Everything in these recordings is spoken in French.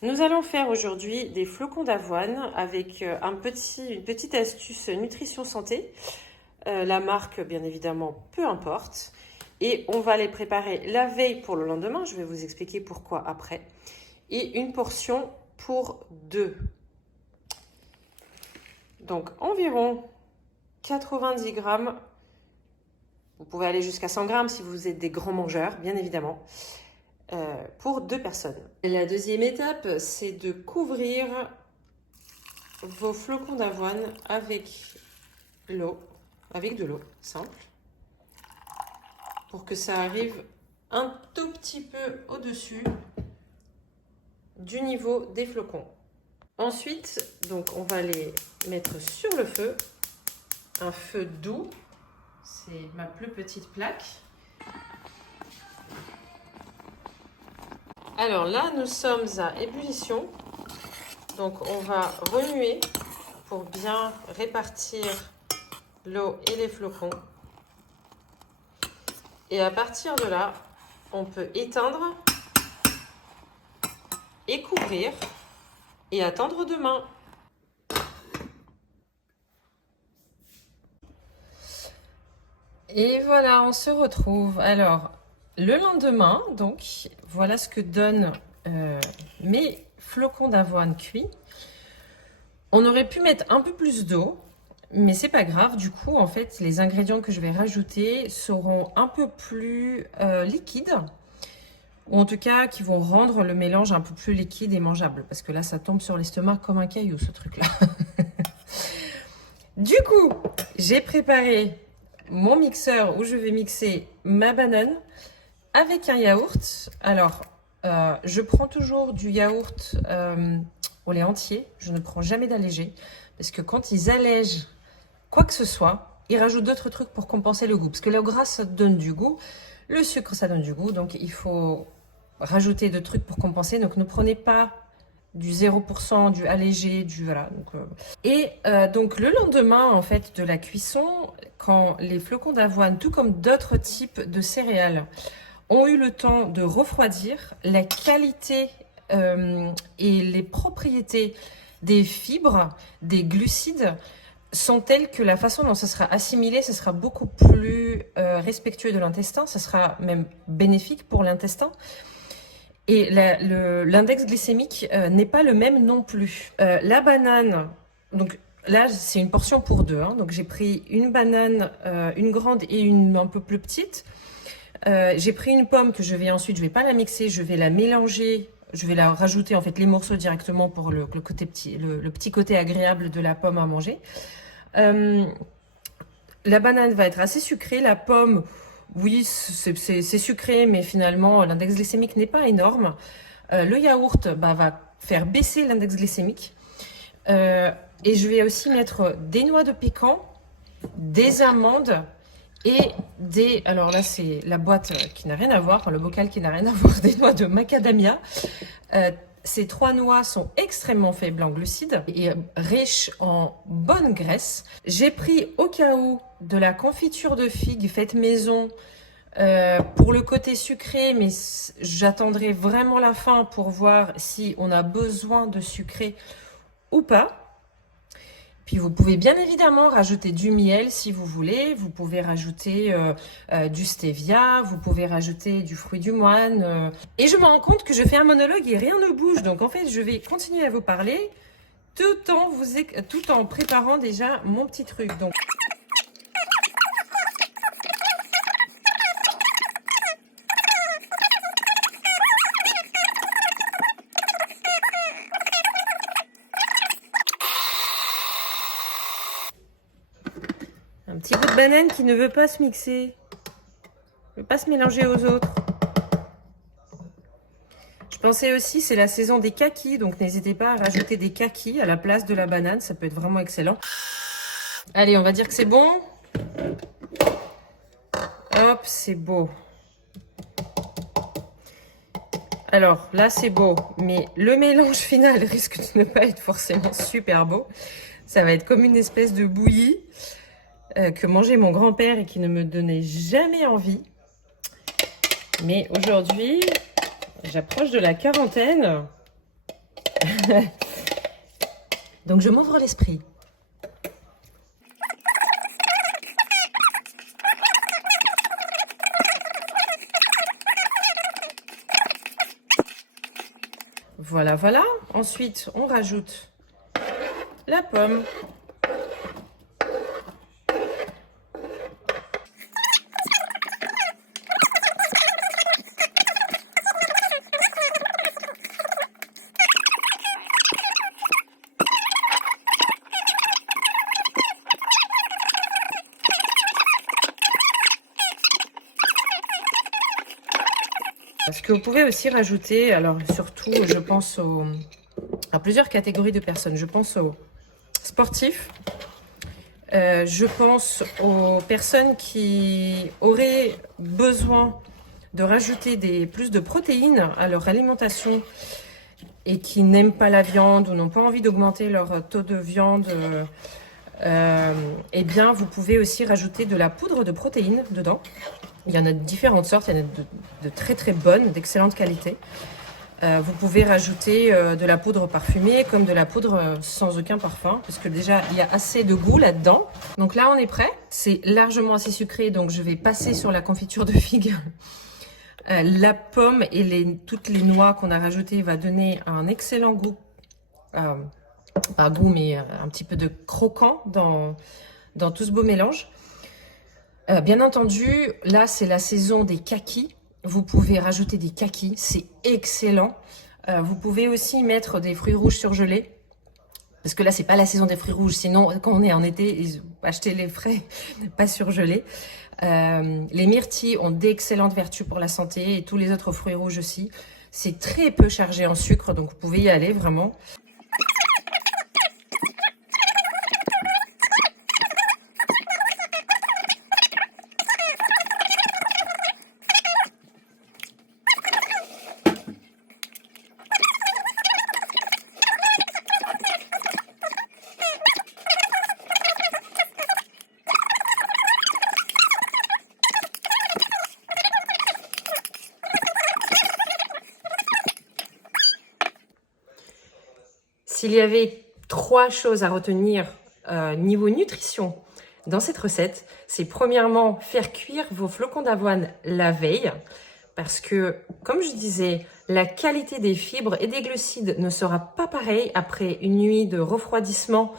Nous allons faire aujourd'hui des flocons d'avoine avec une petite astuce nutrition santé. La marque, bien évidemment, peu importe. Et on va les préparer la veille pour le lendemain. Je vais vous expliquer pourquoi après. Et une portion pour deux. Donc environ 90 grammes. Vous pouvez aller jusqu'à 100 grammes si vous êtes des grands mangeurs, bien évidemment. Pour deux personnes. Et la deuxième étape, c'est de couvrir vos flocons d'avoine avec l'eau, avec de l'eau simple, pour que ça arrive un tout petit peu au-dessus du niveau des flocons. Ensuite, donc on va les mettre sur le feu, un feu doux, c'est ma plus petite plaque. Alors là, nous sommes à ébullition. Donc on va remuer pour bien répartir l'eau et les flocons. Et à partir de là, on peut éteindre et couvrir et attendre demain. Et voilà, on se retrouve. Alors, le lendemain, donc, voilà ce que donnent mes flocons d'avoine cuits. On aurait pu mettre un peu plus d'eau, mais c'est pas grave. Du coup, en fait, les ingrédients que je vais rajouter seront un peu plus liquides, ou en tout cas qui vont rendre le mélange un peu plus liquide et mangeable, parce que là, ça tombe sur l'estomac comme un caillou, ce truc-là. Du coup, j'ai préparé mon mixeur où je vais mixer ma banane avec un yaourt. Alors, je prends toujours du yaourt au lait entier. Je ne prends jamais d'allégé. Parce que quand ils allègent quoi que ce soit, ils rajoutent d'autres trucs pour compenser le goût. Parce que le gras, ça donne du goût. Le sucre, ça donne du goût. Donc, il faut rajouter d'autres trucs pour compenser. Donc, ne prenez pas du 0%, du allégé, du voilà. Donc le lendemain en fait de la cuisson, quand les flocons d'avoine, tout comme d'autres types de céréales, ont eu le temps de refroidir, la qualité et les propriétés des fibres, des glucides sont telles que la façon dont ça sera assimilé, ce sera beaucoup plus respectueux de l'intestin, ça sera même bénéfique pour l'intestin. Et l'index glycémique n'est pas le même non plus. La banane, donc là c'est une portion pour deux, hein, donc j'ai pris une banane, une grande et une un peu plus petite. J'ai pris une pomme que je vais pas la mixer, je vais la mélanger, je vais la rajouter en fait les morceaux directement pour le côté le petit côté agréable de la pomme à manger. La banane va être assez sucrée, la pomme, oui, c'est sucré, mais finalement, l'index glycémique n'est pas énorme. Le yaourt va faire baisser l'index glycémique. Et je vais aussi mettre des noix de pécan, des amandes et des... Alors là, c'est la boîte qui n'a rien à voir, enfin, le bocal qui n'a rien à voir, des noix de macadamia. Ces trois noix sont extrêmement faibles en glucides et riches en bonne graisse. J'ai pris au cas où de la confiture de figues faite maison pour le côté sucré, mais j'attendrai vraiment la fin pour voir si on a besoin de sucré ou pas. Puis vous pouvez bien évidemment rajouter du miel si vous voulez, vous pouvez rajouter du stevia, vous pouvez rajouter du fruit du moine. Et je me rends compte que je fais un monologue et rien ne bouge. Donc en fait, je vais continuer à vous parler tout en préparant déjà mon petit truc. Donc, un petit bout de banane qui ne veut pas se mixer, ne veut pas se mélanger aux autres. Je pensais aussi, c'est la saison des kakis, donc n'hésitez pas à rajouter des kakis à la place de la banane, ça peut être vraiment excellent. Allez, on va dire que c'est bon. Hop, c'est beau. Alors là, c'est beau, mais le mélange final risque de ne pas être forcément super beau. Ça va être comme une espèce de bouillie que mangeait mon grand-père et qui ne me donnait jamais envie. Mais aujourd'hui, j'approche de la quarantaine Donc je m'ouvre l'esprit. Voilà, voilà. Ensuite, on rajoute la pomme. Ce que vous pouvez aussi rajouter, alors surtout, je pense à plusieurs catégories de personnes. Je pense aux sportifs, je pense aux personnes qui auraient besoin de rajouter plus de protéines à leur alimentation et qui n'aiment pas la viande ou n'ont pas envie d'augmenter leur taux de viande. Eh bien, vous pouvez aussi rajouter de la poudre de protéines dedans. Il y en a de différentes sortes, il y en a de très très bonnes, d'excellente qualité. Vous pouvez rajouter de la poudre parfumée comme de la poudre sans aucun parfum, parce que déjà il y a assez de goût là-dedans. Donc là on est prêt, c'est largement assez sucré, donc je vais passer sur la confiture de figue. La pomme et toutes les noix qu'on a rajoutées va donner un excellent goût. Pas goût, mais un petit peu de croquant dans tout ce beau mélange. Bien entendu, là c'est la saison des kakis. Vous pouvez rajouter des kakis, c'est excellent. Vous pouvez aussi mettre des fruits rouges surgelés. Parce que là, c'est pas la saison des fruits rouges. Sinon, quand on est en été, achetez les frais, pas surgelés. Les myrtilles ont d'excellentes vertus pour la santé et tous les autres fruits rouges aussi. C'est très peu chargé en sucre, donc vous pouvez y aller vraiment. S'il y avait 3 choses à retenir niveau nutrition dans cette recette, c'est premièrement faire cuire vos flocons d'avoine la veille. Parce que, comme je disais, la qualité des fibres et des glucides ne sera pas pareille après une nuit de refroidissement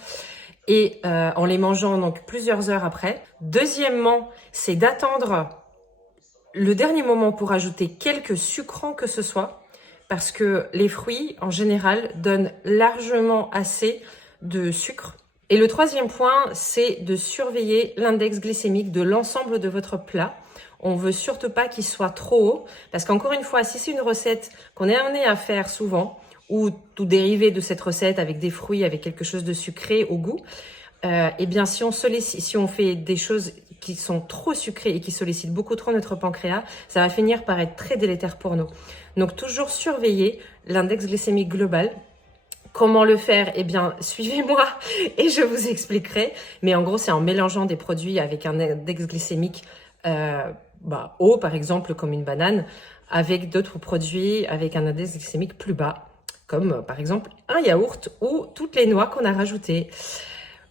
et en les mangeant donc plusieurs heures après. Deuxièmement, c'est d'attendre le dernier moment pour ajouter quelques sucrants que ce soit. Parce que les fruits, en général, donnent largement assez de sucre. Et le troisième point, c'est de surveiller l'index glycémique de l'ensemble de votre plat. On veut surtout pas qu'il soit trop haut, parce qu'encore une fois, si c'est une recette qu'on est amené à faire souvent, ou tout dérivé de cette recette avec des fruits, avec quelque chose de sucré au goût, eh bien si on fait des choses qui sont trop sucrées et qui sollicitent beaucoup trop notre pancréas, ça va finir par être très délétère pour nous. Donc toujours surveiller l'index glycémique global. Comment le faire? Eh bien, suivez-moi et je vous expliquerai. Mais en gros, c'est en mélangeant des produits avec un index glycémique haut, par exemple, comme une banane, avec d'autres produits avec un index glycémique plus bas, comme par exemple un yaourt ou toutes les noix qu'on a rajoutées.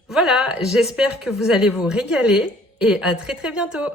Voilà, j'espère que vous allez vous régaler et à très très bientôt.